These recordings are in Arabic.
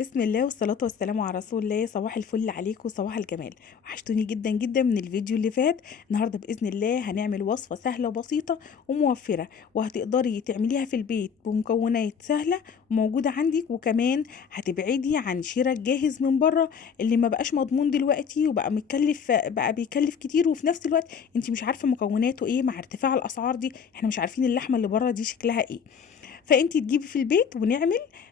بسم الله والصلاة والسلام على رسول الله. صباح الفل عليكم وصباح الجمال. وحشتوني جدا جدا من الفيديو اللي فات. النهاردة بإذن الله هنعمل وصفة سهلة وبسيطة وموفرة، وهتقدري تعمليها في البيت بمكونات سهلة وموجودة عندك، وكمان هتبعدي عن شراء الجاهز من بره اللي ما بقاش مضمون دلوقتي وبقى مكلف، بقى بيكلف كتير، وفي نفس الوقت انت مش عارفة مكوناته ايه. مع ارتفاع الأسعار دي احنا مش عارفين اللحمة اللي بره دي شكلها ايه. فانت تجيبي في البيت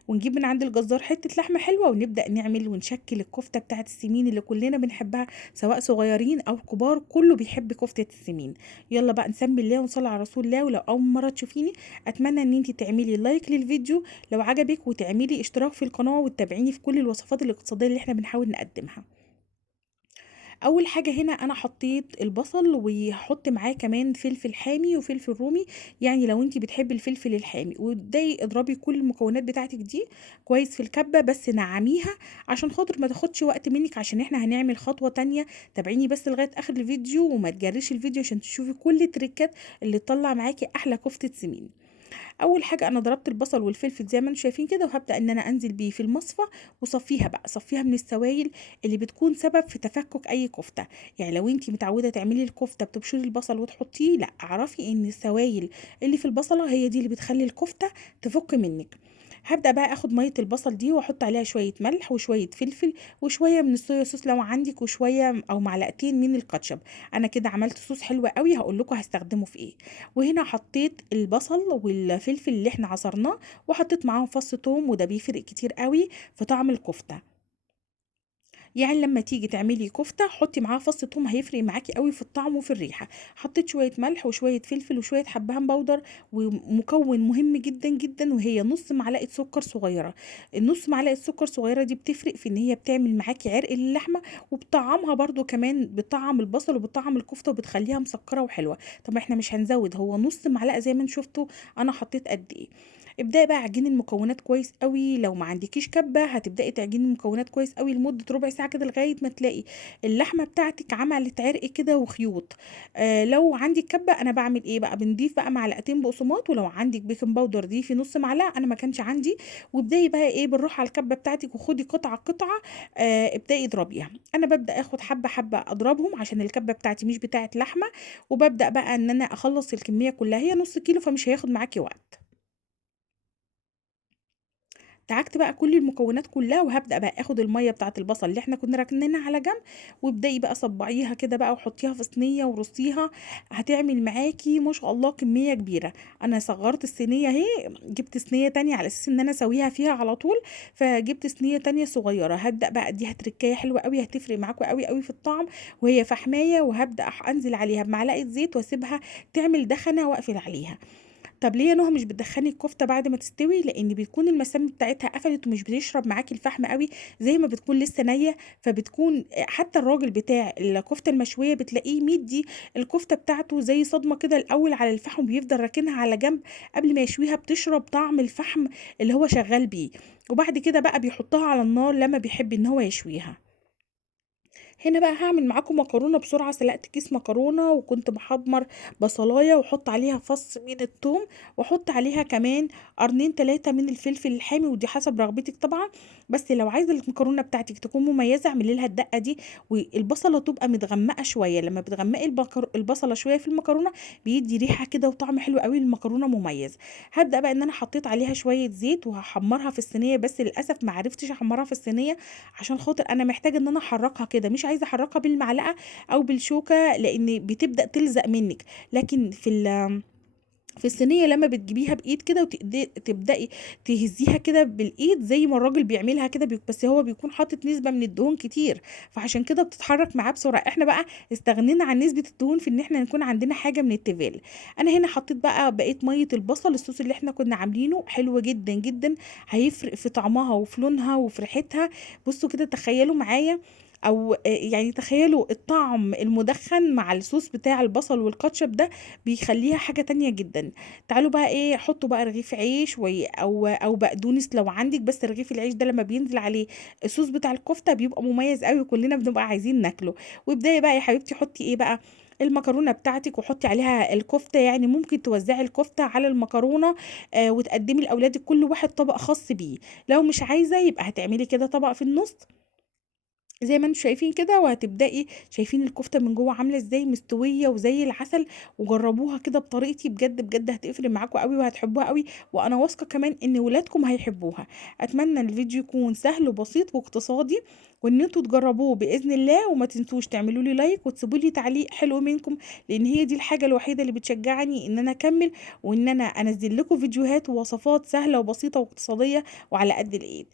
ونجيب من عند الجزار حته لحمه حلوه، ونبدا نعمل ونشكل الكفته بتاعه السمين اللي كلنا بنحبها، سواء صغيرين او كبار كله بيحب كفته السمين. يلا بقى نسمي الله ونصلي على رسول الله. ولو اول مره تشوفيني اتمنى ان انت تعملي لايك للفيديو لو عجبك، وتعملي اشتراك في القناه، وتتابعيني في كل الوصفات الاقتصاديه اللي احنا بنحاول نقدمها. اول حاجه هنا انا حطيت البصل، وهحط معاه كمان فلفل حامي وفلفل رومي. يعني لو انتي بتحبي الفلفل الحامي، وابداي اضربي كل المكونات بتاعتك دي كويس في الكبه، بس نعميها عشان خاطر ما تاخدش وقت منك، عشان احنا هنعمل خطوه تانية. تابعيني بس لغايه اخر الفيديو وما تجريش الفيديو عشان تشوفي كل التريكات اللي تطلع معاكي احلى كفته سمين. اول حاجه انا ضربت البصل والفلفل زي ما انتم شايفين كده، وهبدا ان انا انزل بيه في المصفى وصفيها بقى، صفيها من السوائل اللي بتكون سبب في تفكك اي كفته. يعني لو انت متعوده تعملي الكفته بتبشري البصل وتحطيه، لا، اعرفي ان السوائل اللي في البصله هي دي اللي بتخلي الكفته تفك منك. هبدا بقى اخد ميه البصل دي واحط عليها شويه ملح وشويه فلفل وشويه من الصويا صوص لو عندك، وشويه او معلقتين من الكاتشب. انا كده عملت صوص حلو قوي، هقول لكم هستخدمه في ايه. وهنا حطيت البصل والفلفل اللي احنا عصرناه، وحطيت معاهم فص ثوم، وده بيفرق كتير قوي في طعم الكفته. يعني لما تيجي تعملي كفته حطي معاها فص ثوم، هيفرق معاكي قوي في الطعم وفي الريحه. حطيت شويه ملح وشويه فلفل وشويه حبهان بودر، ومكون مهم جدا جدا وهي نص معلقه سكر صغيره. النص معلقه سكر صغيره دي بتفرق في ان هي بتعمل معاكي عرق للحمه، وبطعمها برضو كمان بتطعم البصل وبتطعم الكفته وبتخليها مسكره وحلوه. طب احنا مش هنزود، هو نص معلقه زي ما انتم شفتوا انا حطيت قد ايه. ابداي بقى عجيني المكونات كويس قوي. لو ما عندكيش كبه هتبداي تعجني المكونات كويس قوي لمده ربع ساعه كده، لغايه ما تلاقي اللحمه بتاعتك عملت عرق كده وخيوط. لو عندك كبه انا بعمل ايه بقى، بنضيف بقى معلقتين بقسماط، ولو عندك بيكنج باودر ضيفي نص معلقه، انا ما كانش عندي. وابداي بقى ايه بالراحه على الكبه بتاعتك، وخدي قطعه قطعه. ابداي اضربيها. انا ببدا اخد حبه حبه اضربهم عشان الكبه بتاعتي مش بتاعت لحمه. وببدا بقى ان انا اخلص الكميه كلها، هي نص كيلو فمش هياخد معاكي وقت. دعكت بقى كل المكونات كلها، وهبدأ بقى اخد المية بتاعة البصل اللي احنا كنا راكنينها على جنب، وابدأي بقى صبعيها كده بقى وحطيها في صينية ورصيها. هتعمل معاكي ما شاء الله كمية كبيرة. انا صغرت الصينية اهي، جبت صينية تانية على اساس ان انا اسويها فيها على طول، فجبت صينية تانية صغيرة. هبدأ بقى اديها تركاية حلوة قوي هتفرق معاكوا قوي قوي في الطعم، وهي فحماية. وهبدأ انزل عليها بمعلقة زيت واسيبها تعمل دخنة واقفل عليها. طب ليه يا نهى مش بتدخلي الكفته بعد ما تستوي؟ لان بتكون المسام بتاعتها قفلت ومش بتشرب معاكي الفحم قوي زي ما بتكون لسه نيه. فبتكون حتى الراجل بتاع الكفته المشويه بتلاقيه مدي الكفته بتاعته زي صدمه كده الاول على الفحم، بيفضل راكنها على جنب قبل ما يشويها، بتشرب طعم الفحم اللي هو شغال بيه. وبعد كده بقى بيحطها على النار لما بيحب ان هو يشويها. هنا بقى هعمل معاكم مكرونه بسرعه. سلقت كيس مكرونه وكنت بحمر بصلايه، واحط عليها فص من الثوم، واحط عليها كمان قرنين ثلاثه من الفلفل الحامي، ودي حسب رغبتك طبعا. بس لو عايزه المكرونه بتاعتك تكون مميزه اعملي لها الدقه دي. والبصله تبقى متغمقه شويه، لما بتغمقي البصله شويه في المكرونه بيدي ريحه كده وطعم حلو قوي للمكرونه مميز. هبدا بقى ان انا حطيت عليها شويه زيت وهحمرها في الصينيه، بس للاسف ما عرفتش احمرها في الصينيه عشان خاطر انا محتاجه ان انا احركها كده، مش عايزه احركها بالمعلقه او بالشوكه لان بتبدا تلزق منك. لكن في الصينيه لما بتجيبيها بايد كده وتبداي تهزيها كده بالايد زي ما الراجل بيعملها كده، بس هو بيكون حاطط نسبه من الدهون كتير، فعشان كده بتتحرك معاه بسرعه. احنا بقى استغنينا عن نسبه الدهون في ان احنا نكون عندنا حاجه من التيفال. انا هنا حطيت بقى بقيه ميه البصل. الصوص اللي احنا كنا عاملينه حلو جدا جدا، هيفرق في طعمها وفي لونها وفي ريحتها. بصوا كده، تخيلوا معايا، او يعني تخيلوا الطعم المدخن مع الصوص بتاع البصل والكاتشب ده بيخليها حاجة تانية جدا. تعالوا بقى ايه، حطوا بقى رغيف عيش او بقدونس لو عندك، بس رغيف العيش ده لما بينزل عليه الصوص بتاع الكفتة بيبقى مميز قوي، كلنا بنبقى عايزين ناكله. وابداي بقى يا حبيبتي حطي ايه بقى، المكرونة بتاعتِك وحطّي عليها الكفتة، يعني ممكن توزّعي الكفتة على المكرونة وتقدّمي لأولادِك كل واحد طبق خاص بيه، لو مش عايزة يبقى هتعملي كده طبق في النُص زي ما أنتم شايفين كده، وهتبدئي شايفين الكفتة من جوّه عاملة إزاي مستوية وزي العسل، وجرّبوها كده بطريقتي بجد، بجد هتفرق معاكم أوي وهتحبوها أوي، وأنا واثقة كمان إن ولادكم هيحبوها. أتمنى الفيديو يكون سهل وبسيط واقتصادي، وإن أنتم تجرّبوه بإذن الله، وما تنسوش تعملوا لي لايك وتسيبوا لي تعليق حلو منكم، لإن هي دي الحاجة الوحيدة اللي بتشجعني إن أنا أكمّل، وإن أنا أنزّل لكم فيديوهات ووصفات سهلة وبسيطة واقتصادية وعلى قد الإيد.